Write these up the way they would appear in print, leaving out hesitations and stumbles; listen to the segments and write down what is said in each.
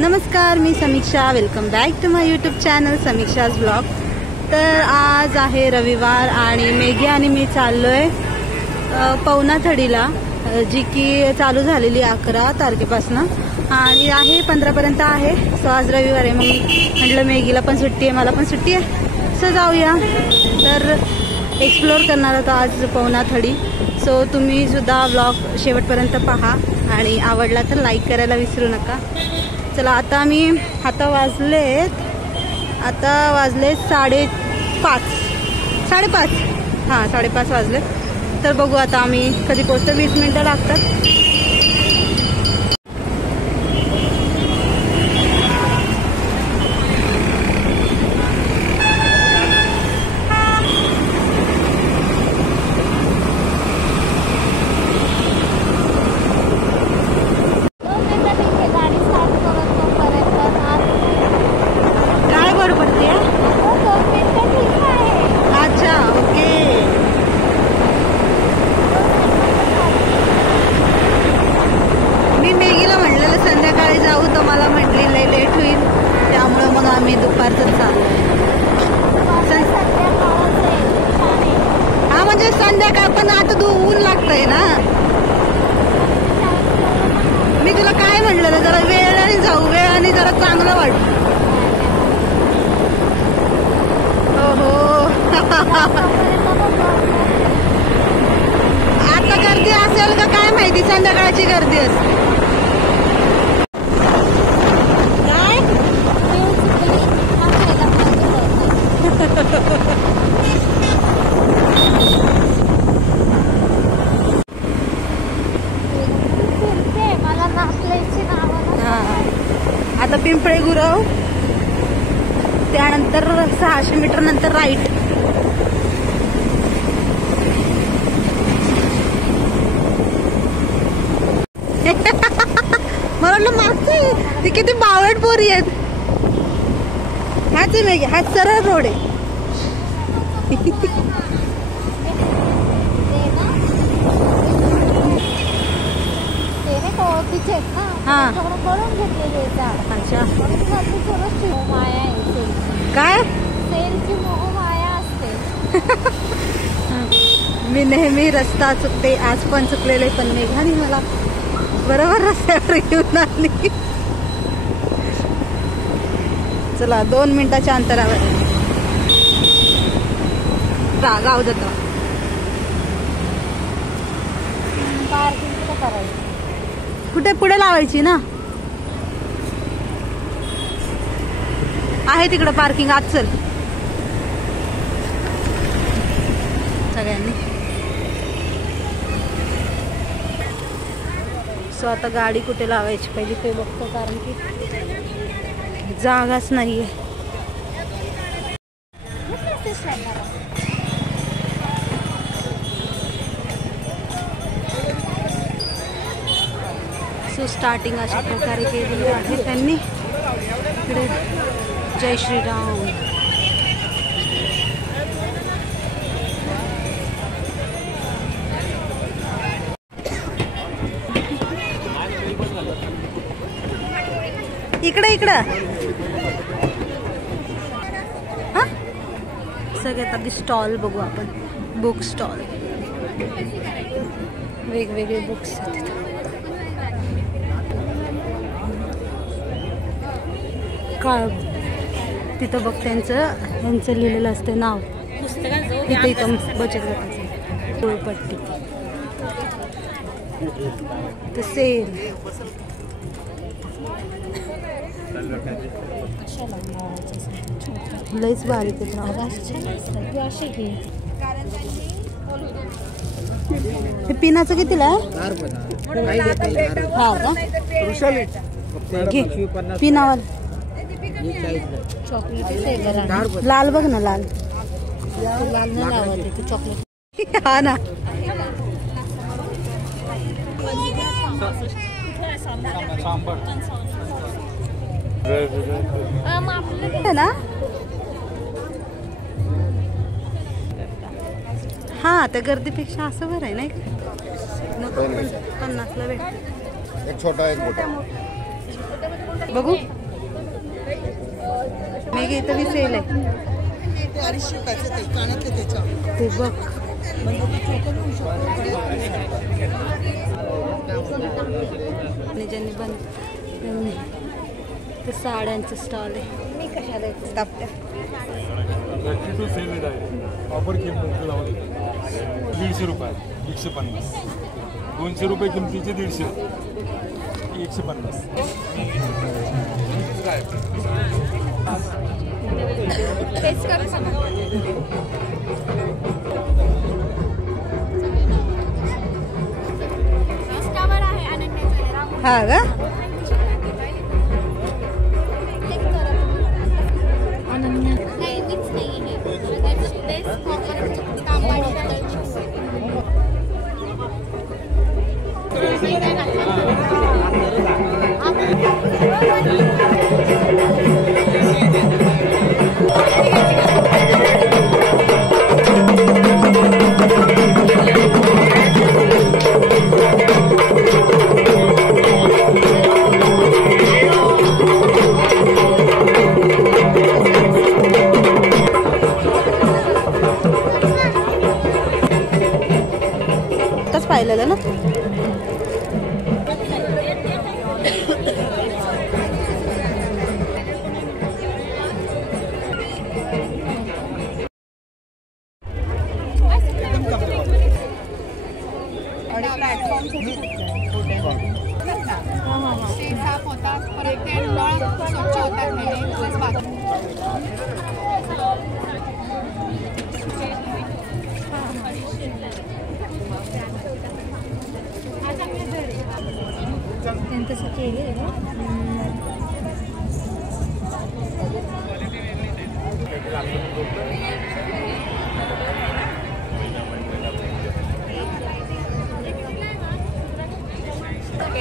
नमस्कार, मी Samiksha. Welcome back to my YouTube channel Samiksha's blog. तर आज आहे रविवार आणि मेघी आणि मी चाललोय पवनाथडीला, जी की चालू झालेली 11 तारखेपासून आणि आहे 15 पर्यंत आहे. सो आज रविवार आहे, मग म्हटलं मेघीला पण सुट्टी आहे, मला पण सुट्टी आहे, सो जाऊया. तर एक्सप्लोअर करणार होतो आज पवनाथडी. सो तुम्ही सुद्धा ब्लॉग शेवटपर्यंत पहा आणि आवडला तर लाईक करायला विसरू नका. चला, आता वाजलेत 5:30 हां 5:30 वाजले. तर बघू आता आम्ही कधी पोहोचतो. 20 मिनिटं लागतात. आम्ही दुपारचं चालू. हा म्हणजे संध्याकाळ, पण आता ऊन लागतंय ना. मी तुला काय म्हणलं ना, जरा वेळाने जाऊ, वेळाने जरा चांगलं वाटतं. हो आता गर्दी असेल का काय माहिती, संध्याकाळची गर्दी असते. आता पिंपळे गुरव, त्यानंतर 600 मीटर नंतर राईट. मला वाटलं मागते ती किती बावट पोरी आहेत. हाच आहे मेघी, हाच सरळ रोड आहे. हाँ अच्छा, काय मी नेहमी रस्ता चुकते, आज पण चुकलेले, पण मेघाने मला बरोबर रस्त्यावर घेऊन आली. चला, 2 मिनिटाच्या अंतरावर गाव जातो. कुठे पुढे लावायची ना, आहे तिकडं पार्किंग. आज चल सगळ्यांनी. सो आता गाडी कुठे लावायची पहिली ते बघतो, कारण की जागाच नाहीये. सो स्टार्टिंग अशा प्रकारे केलेली आहे त्यांनी. इकडे जय श्रीराम. इकडं हा सगळ्यात आधी स्टॉल बघू आपण. बुक स्टॉल, वेगवेगळे बुक्स आहेत. काय तिथं बघ, त्यांचं लिहिलेलं असतं नाव. इथं बचत गटाचं गोळपट्टी, तर सेल. लईच बारीक हे पिनाचं कितीला आहे? हा का, घे पिनावर. लाल बघ ना, लाल चॉकलेट. हा ना, ना. हा, त्या गर्दीपेक्षा असं बरं आहे नाही का. 50ला भेट. एक छोटा एक मोठा. बघू मेघे इथं बी सेल आहे ते बघ. ज्यांनी बंद ते साड्यांचं स्टॉल आहे. मी कशाला तापत्या ऑफर किंमत 150 रुपये 150 200 रुपये किमतीचे 150 150. हा का पाहिलेलं ना.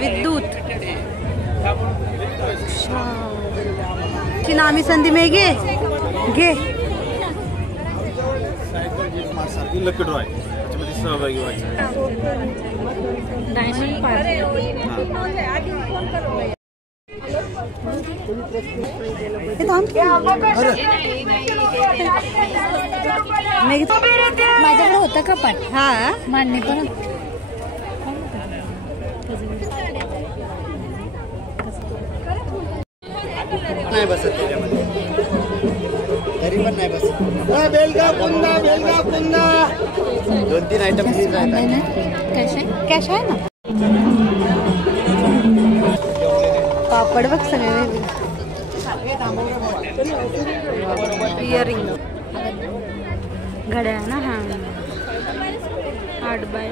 विद्युत ची नामी संधी में घे घे लकी ड्रॉ आहे त्याच्यामध्ये सहभागी व्हायचे. माझ्याकडे होतं का पण हा मान्य पण नाही बसत त्याच्यामध्ये तरी पण नाही बसत. बेलगाव पुन्हा 2-3 आयटम फ्रीज आहेत. कॅश आहे ना. पापड बघ सगळे इयरिंग घड्याळ ना. हा 8 बाय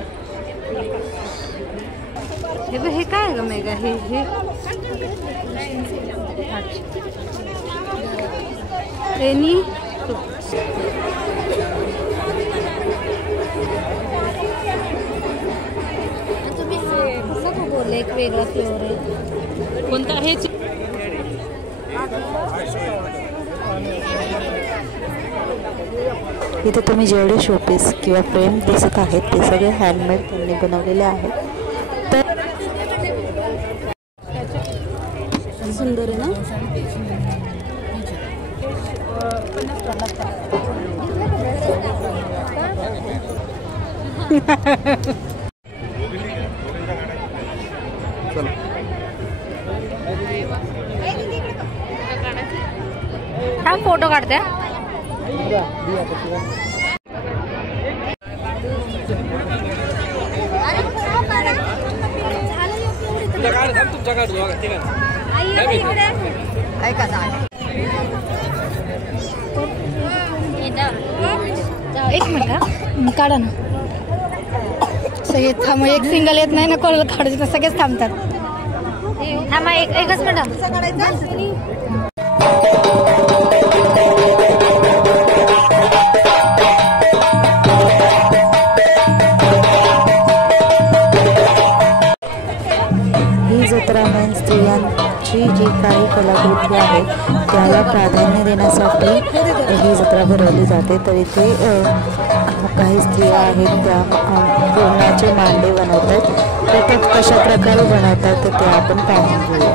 हे काय ग मेगा हे रेनी तुम्ही बोलले एक वेगळा फ्लेवर आहे कोणता हेच. इथे तुम्ही जेवढे शोपीस किंवा फ्रेम दिसत आहेत ते सगळे हँडमेड त्यांनी बनवलेले आहेत. तर सुंदर आहे ना. हा फोटो काढते. एक मिनिट काढा ना. सगळे थांब. एक सिंगल येत नाही ना कोणाला काढायचं तर सगळेच थांबतात. थांबा एकच मिनिट. जत्रा मेन स्त्रियांची जी काही कलाकृती आहे त्याला प्राधान्य देण्यासाठी ही जत्रा भरवली जाते. तर इथे काही स्त्रिया आहेत त्या पूर्णाचे मांडे बनवतात. तर ते कशा प्रकारे बनवतात ते आपण पाहून घेऊया.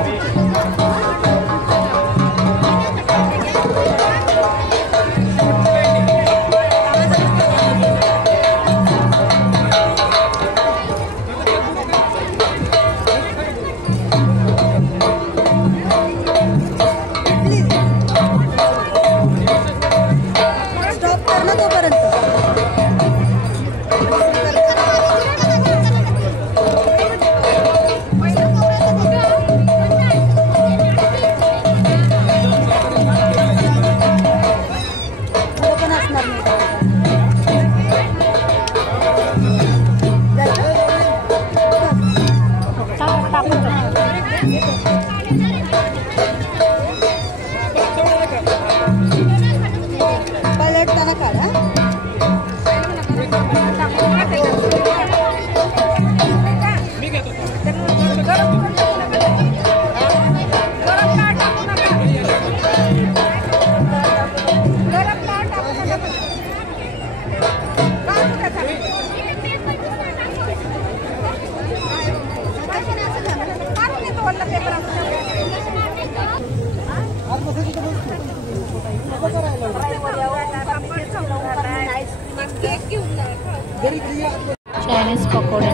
चायनीज पकोडे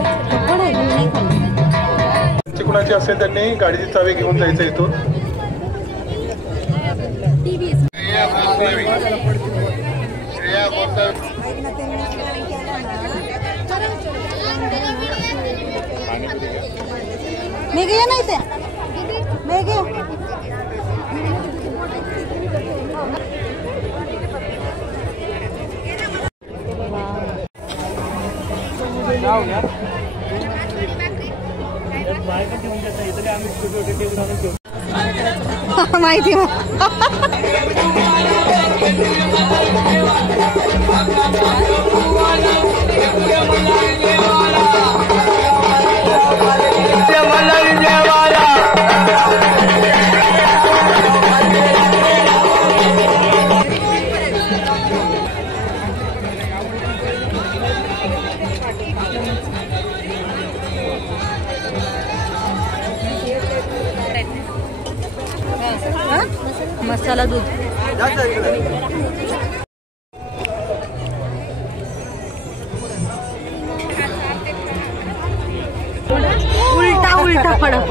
कुणाची असेल त्यांनी गाडीची चावी घेऊन जायचं इथून. मेघे ये नाही ते मेघे माहिती मसाला दूध उलटा उलटा फडक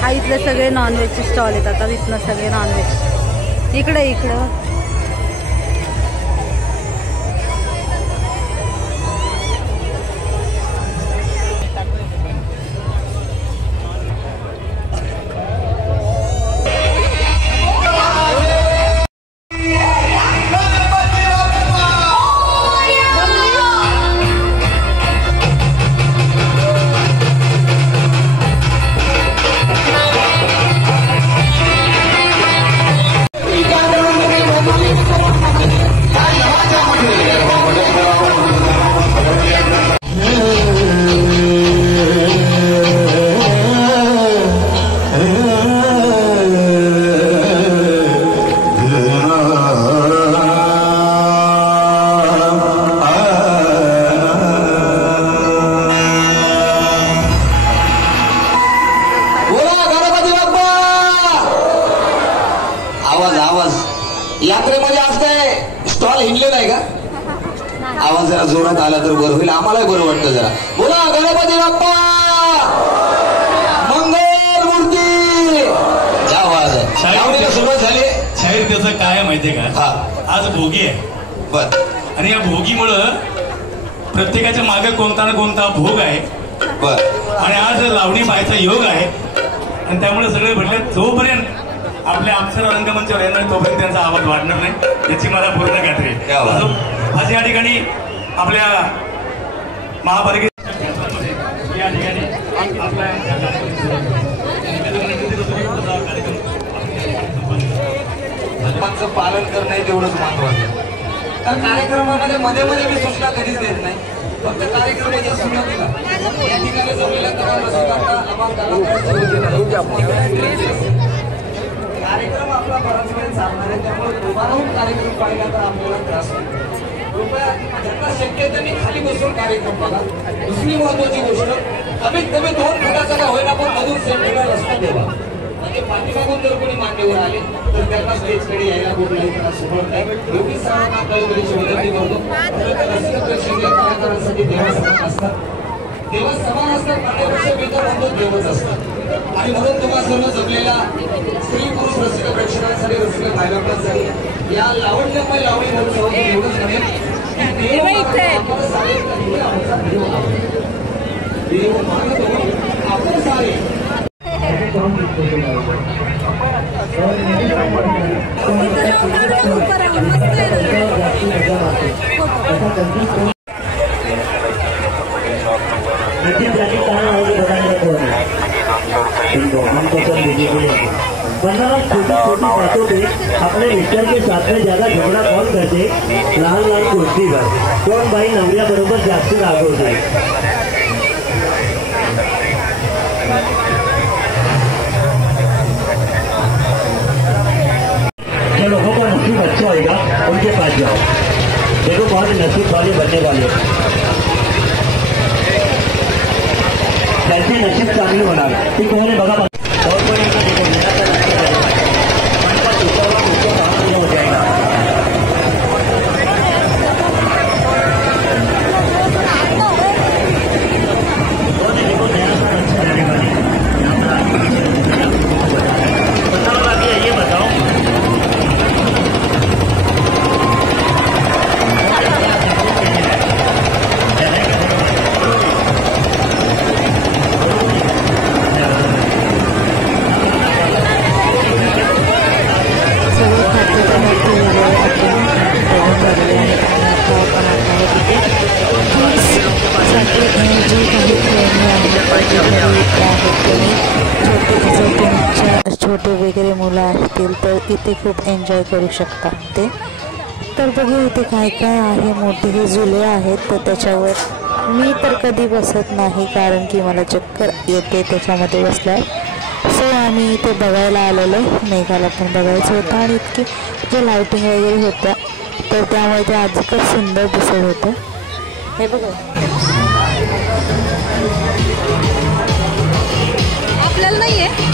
हा इथले सगळे नॉनव्हेजचे स्टॉल आहेत. आता इथनं सगळे नॉनव्हेज इकडे इकडं यात्रेमध्ये असते स्टॉल हिंडले नाही का? आवाज जरा जोरात आला तर बरं होईल, आम्हाला बरं वाटतं जरा. बोला गणपती बाप्पा मंगल मूर्ती. क्या आवाज आहे. लावणीला सुरुवात झाली. शाहीर त्याचं काय माहितीये का? हा, आज भोगी आहे. बर. आणि या भोगीमुळं प्रत्येकाच्या मागे कोणता ना कोणता भोग आहे. बर. आणि आज लावणी पाहायचा योग आहे आणि त्यामुळे सगळे म्हटले जोपर्यंत आपल्या अप्सरा रंगमंचावर येणार तोपर्यंत त्यांचा आवाज वाढणार नाही याची मला पूर्ण खात्री आहे. आज या ठिकाणी आपल्या महापालिकेच्या या ठिकाणी आपल्या पालन करणं हे तेवढंच महत्वाचं. त्या कार्यक्रमामध्ये मध्ये मध्ये मी सूचना कधीच देत नाही. फक्त कार्यक्रमाच्या सुरुवातीला या ठिकाणी जमलेल्या तमाम रसिकांना आम्हाला कार्यक्रम आपला बराच वेळ चालणार आहे, त्यामुळे दुबाराहून कार्यक्रम पाहिला तर आपल्याला त्रास होईल. कृपया ज्यांना शक्य आहे त्यांनी खाली बसून कार्यक्रम बघा. दुसरी महत्वाची गोष्ट, कमीत कमी 2 फुटाचा का होईना पण मधून सेंटरला रस्ता ठेवा. म्हणजे पाठीमागून जर कोणी मान्यवर आले तर त्यांना स्टेजकडे यायला कुठलाही त्रास होणार नाही. एवढी सर्वांना कळकळीची विनंती करतो. रसिक प्रेक्षणीय कलाकारांसाठी देवस्थान असतात. देवस्थान असतात म्हणण्यापेक्षा मी तर म्हणतो देवच असतात. आणि म्हणून तुम्हा सर्व जमलेल्या स्त्री पुरुष रसिक प्रेक्षकांसाठी रसिक गायकांसाठी या लावण्यमय लावणी महोत्सव एवढंच म्हणेल की देव आपण सारे देव मानतो आपण सारे अपने मिस्टर के साथ में ज्यादा झगड़ा कौन करते? लहान लहान गोष्टीवर कोण बाई नवऱ्या बरोबर जास्त रागवते. जो लोगों का नसीब अच्छा होगा उनके पास जाओ. देखो बहुत नसीब वाले बनने वाले त्यांची नशीब चांगली होणार ती कोणी बघा और कोई इनका देखो हो जाएगा ये बताओ छोटे वगैरे मुलं असतील तर इथे खूप एन्जॉय करू शकतात ते. तर बघू इथे काय काय आहे. मोठे हे झुले आहेत तर त्याच्यावर मी तर कधी बसत नाही कारण की मला चक्कर येते त्याच्यामध्ये बसल्यावर. सो आम्ही इथे बघायला आलेलो. मेघाला पण बघायचं होतं आणि इतकी जे लाईटिंग वगैरे होत्या तर त्यामुळे ते अधिकच सुंदर दिसत होतं. हे बघा आपल्याला नाही आहे.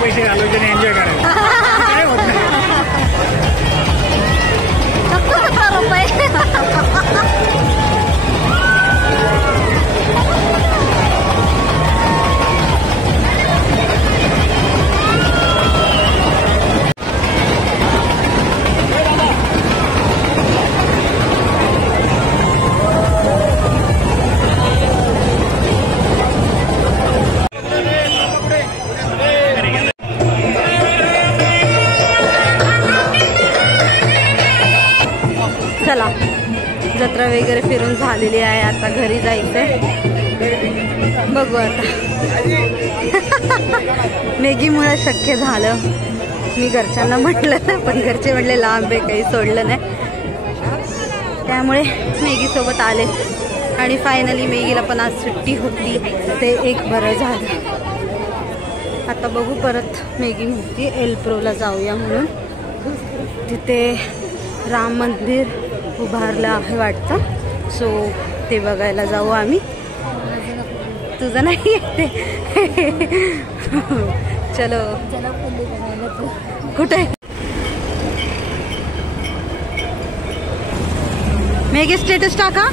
पैसे घालवायचे आणि एन्जॉय करायचं काय होत नाही. चला जत्रा वगैरे फिरून झालेली आहे. आता घरी जायचंय. बघू आता. मॅगीमुळे शक्य झालं. मी घरच्यांना म्हटलं पण घरचे म्हटले लांब आहे काही सोडलं नाही त्यामुळे मॅगीसोबत आले. आणि फायनली मॅगीला पण आज सुट्टी होती ते एक बरं झालं. आता बघू परत मॅगी म्हणते एल्प्रोला जाऊया म्हणून. तिथे राम मंदिर उभारलं आहे वाटतं. सो ते बघायला जाऊ आम्ही. तुझं नाही येते. चलो कुठे मॅगी स्टेटस टाका.